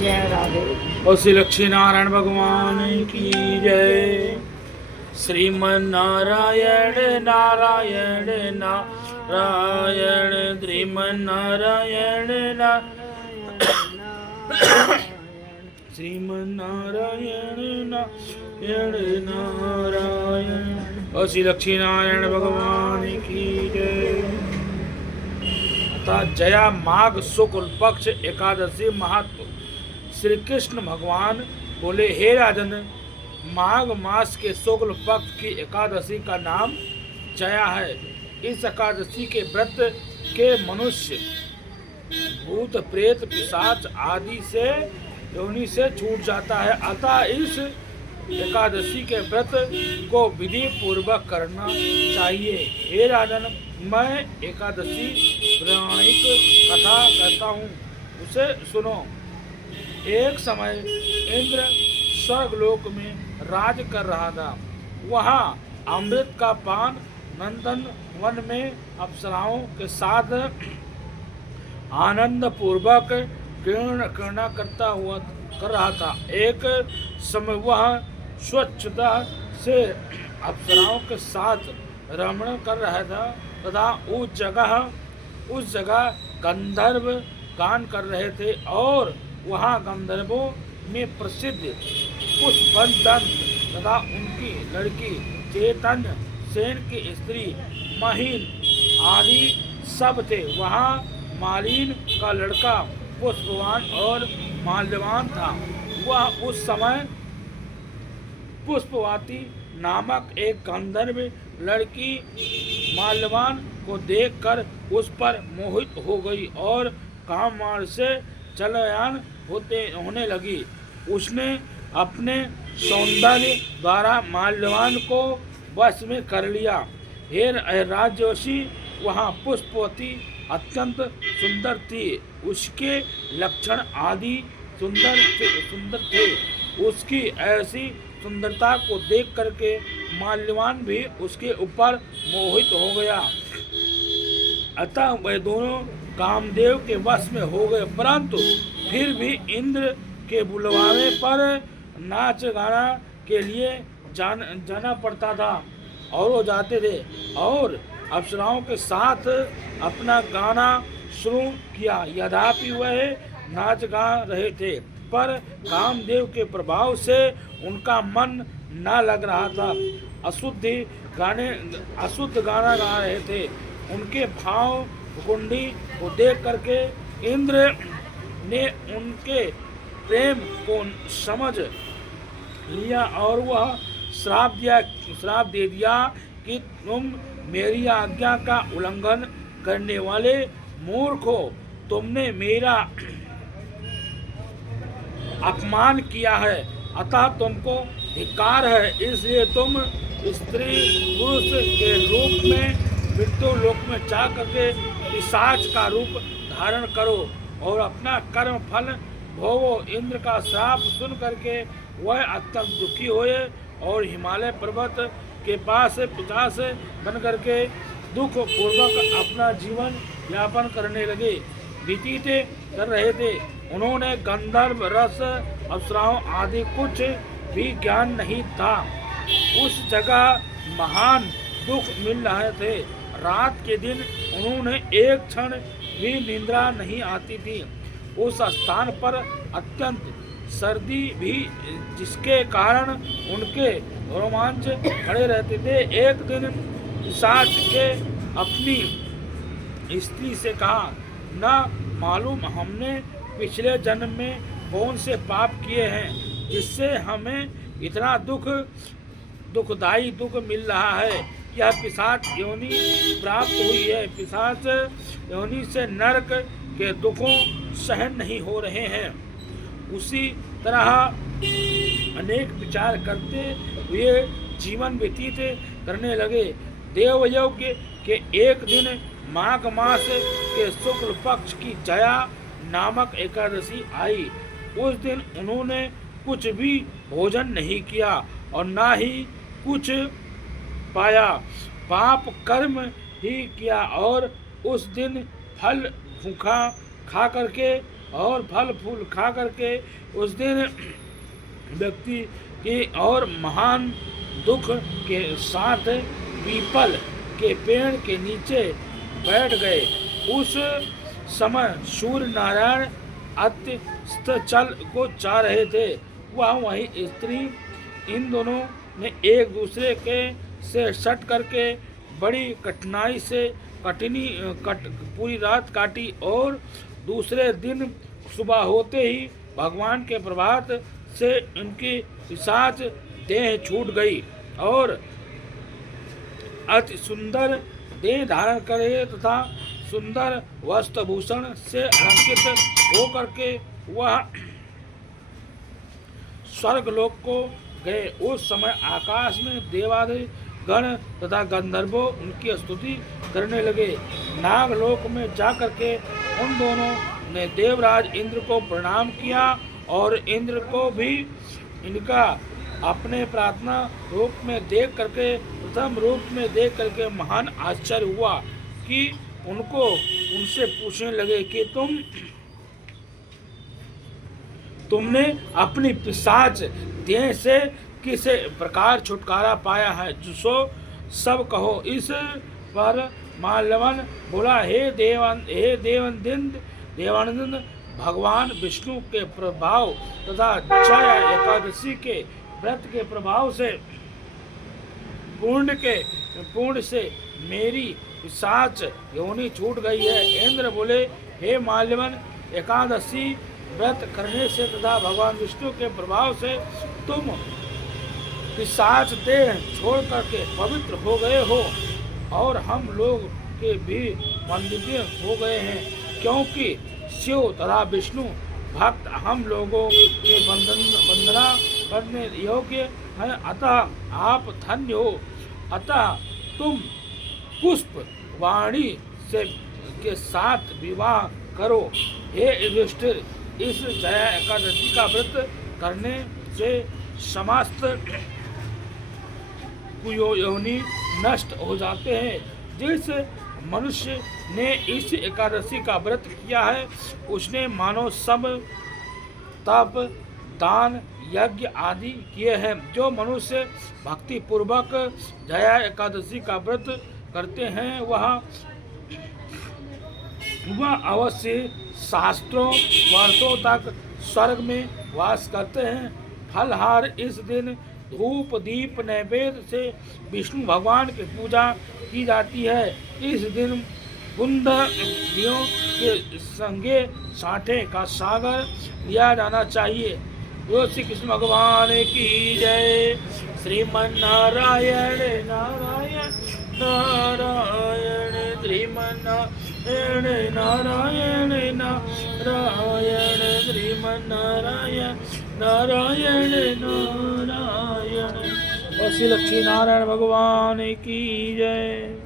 जय राधे। और श्री लक्ष्मी नारायण भगवान की जय। श्रीमन नारायण नारायण नारायण श्रीमन नारायण श्रीमन नारायण नारायण नारायण। और श्री लक्ष्मी नारायण भगवान की जय। अतः जया माघ शुक्ल पक्ष एकादशी महत्व। श्री कृष्ण भगवान बोले, हे राजन, माघ मास के शुक्ल पक्ष की एकादशी का नाम जया है। इस एकादशी के व्रत के मनुष्य भूत प्रेत पिशाच आदि से योनि से छूट जाता है। अतः इस एकादशी के व्रत को विधि पूर्वक करना चाहिए। हे राजन, मैं एकादशी पौराणिक कथा कहता हूँ, उसे सुनो। एक समय इंद्र स्वर्गलोक में राज कर रहा था। वहाँ अमृत का पान नंदन वन में अप्सराओं के साथ आनंद पूर्वक क्रीड़ा कर रहा था। एक समय वह स्वच्छता से अप्सराओं के साथ रमण कर रहा था तथा उस जगह गंधर्व गान कर रहे थे और वहाँ गंधर्वों में प्रसिद्ध पुष्पदंत तथा उनकी लड़की चैतन्य सेन की स्त्री महीन आदि सब थे। वहाँ मालिन का लड़का पुष्पवान और माल्यवान था। वह उस समय पुष्पवती नामक एक गंधर्व लड़की माल्यवान को देखकर उस पर मोहित हो गई और काम मार्ग से चलयान होने लगी। उसने अपने सौंदर्य द्वारा माल्यवान को वश में कर लिया। हे राजर्षि, वहाँ पुष्पवती अत्यंत सुंदर थी। उसके लक्षण आदि सुंदर थे। उसकी ऐसी सुंदरता को देख करके माल्यवान भी उसके ऊपर मोहित हो गया। अतः वे दोनों कामदेव के वश में हो गए, परंतु फिर भी इंद्र के बुलवाने पर नाच गाना के लिए जाना पड़ता था और वो जाते थे और अप्सराओं के साथ अपना गाना शुरू किया। यद्यपि वह नाच गा रहे थे, पर कामदेव के प्रभाव से उनका मन न लग रहा था। अशुद्ध गाना गा रहे थे। उनके भाव कुंडी को देख करके इंद्र ने उनके प्रेम को समझ लिया और वह श्राप दे दिया कि तुम मेरी आज्ञा का उल्लंघन करने वाले मूर्ख हो। तुमने मेरा अपमान किया है, अतः तुमको धिक्कार है। इसलिए तुम स्त्री पुरुष के रूप में मृत्यु लोक में जा करके पिशाच का रूप धारण करो और अपना कर्म फल भोगो। इंद्र का श्राप सुन करके वह अत्यंत दुखी हुए और हिमालय पर्वत के पास पिशाच बन करके दुख पूर्वक अपना जीवन यापन करने लगे, व्यतीत कर रहे थे। उन्होंने गंधर्व रस अप्सराओं आदि कुछ भी ज्ञान नहीं था। उस जगह महान दुख मिल रहे थे। रात के दिन उन्होंने एक क्षण भी निद्रा नहीं आती थी। उस स्थान पर अत्यंत सर्दी भी, जिसके कारण उनके रोमांच खड़े रहते थे। एक दिन पिशाच के अपनी स्त्री से कहा, न मालूम हमने पिछले जन्म में कौन से पाप किए हैं जिससे हमें इतना दुखदायी दुख मिल रहा है। यह पिशाच योनि प्राप्त हुई है। पिशाच योनि से नरक के दुखों सहन नहीं हो रहे हैं। उसी तरह अनेक विचार करते हुए जीवन व्यतीत करने लगे। देवयज्ञ के एक दिन माघ मास के शुक्ल पक्ष की जया नामक एकादशी आई। उस दिन उन्होंने कुछ भी भोजन नहीं किया और ना ही कुछ पाया, पाप कर्म ही किया और उस दिन फल भूखा खा करके और फल फूल खा करके उस दिन व्यक्ति की और महान दुख के साथ पीपल के पेड़ के नीचे बैठ गए। उस समय सूर्य नारायण अस्ताचल को चाह रहे थे। वह वही स्त्री इन दोनों ने एक दूसरे के से सट करके बड़ी कठिनाई से पूरी रात काटी और दूसरे दिन सुबह होते ही भगवान के प्रभात से उनकी पिशाच देह छूट गई और अति सुंदर देह धारण करे तथा सुंदर वस्त्र भूषण से अलंकृत होकर के वह स्वर्गलोक को गए। उस समय आकाश में देवादि गण तथा गंधर्वों उनकी स्तुति करने लगे। नागलोक में जाकर के उन दोनों ने देवराज इंद्र को प्रणाम किया और इंद्र को भी इनका अपने प्रार्थना रूप में देख करके प्रथम रूप में देख करके महान आश्चर्य हुआ कि उनसे पूछने लगे कि तुमने अपनी पिशाच देह से किस प्रकार छुटकारा पाया है, सो सब कहो। इस पर माल्यवन बोला, हे देवानंद भगवान विष्णु के प्रभाव तथा जया एकादशी के व्रत के प्रभाव से पूर्ण से मेरी पिशाच योनि छूट गई है। इंद्र बोले, हे माल्यवन, एकादशी व्रत करने से तथा भगवान विष्णु के प्रभाव से तुम पिशाच देह छोड़ करके पवित्र हो गए हो और हम लोग के भी वंदनीय हो गए हैं, क्योंकि शिव तथा विष्णु भक्त हम लोगों के वंदना करने योग्य हैं। अतः आप धन्य हो। अतः तुम पुष्प वाणी से के साथ विवाह करो। हे युधिष्ठिर, इस जया एकादशी का व्रत करने से समस्त कुयोनि नष्ट हो जाते हैं। जिस मनुष्य ने इस एकादशी का व्रत किया है उसने मानो सब तप दान यज्ञ आदि किए हैं। जो मनुष्य भक्ति पूर्वक जया एकादशी का व्रत करते हैं वह अवश्य शास्त्रों वर्षों तक स्वर्ग में वास करते हैं। फलहार इस दिन धूप दीप नैवेद्य से विष्णु भगवान की पूजा की जाती है। इस दिन कुंडियों के संगे साठे का सागर लिया जाना चाहिए। तो श्री कृष्ण भगवान की जय। श्रीमन्नारायण नारायण नारायण श्रीमन्नारायण नारायण नारायण श्रीमन्नारायण नारायण नारायण। और श्री लक्ष्मी नारायण भगवान की जय।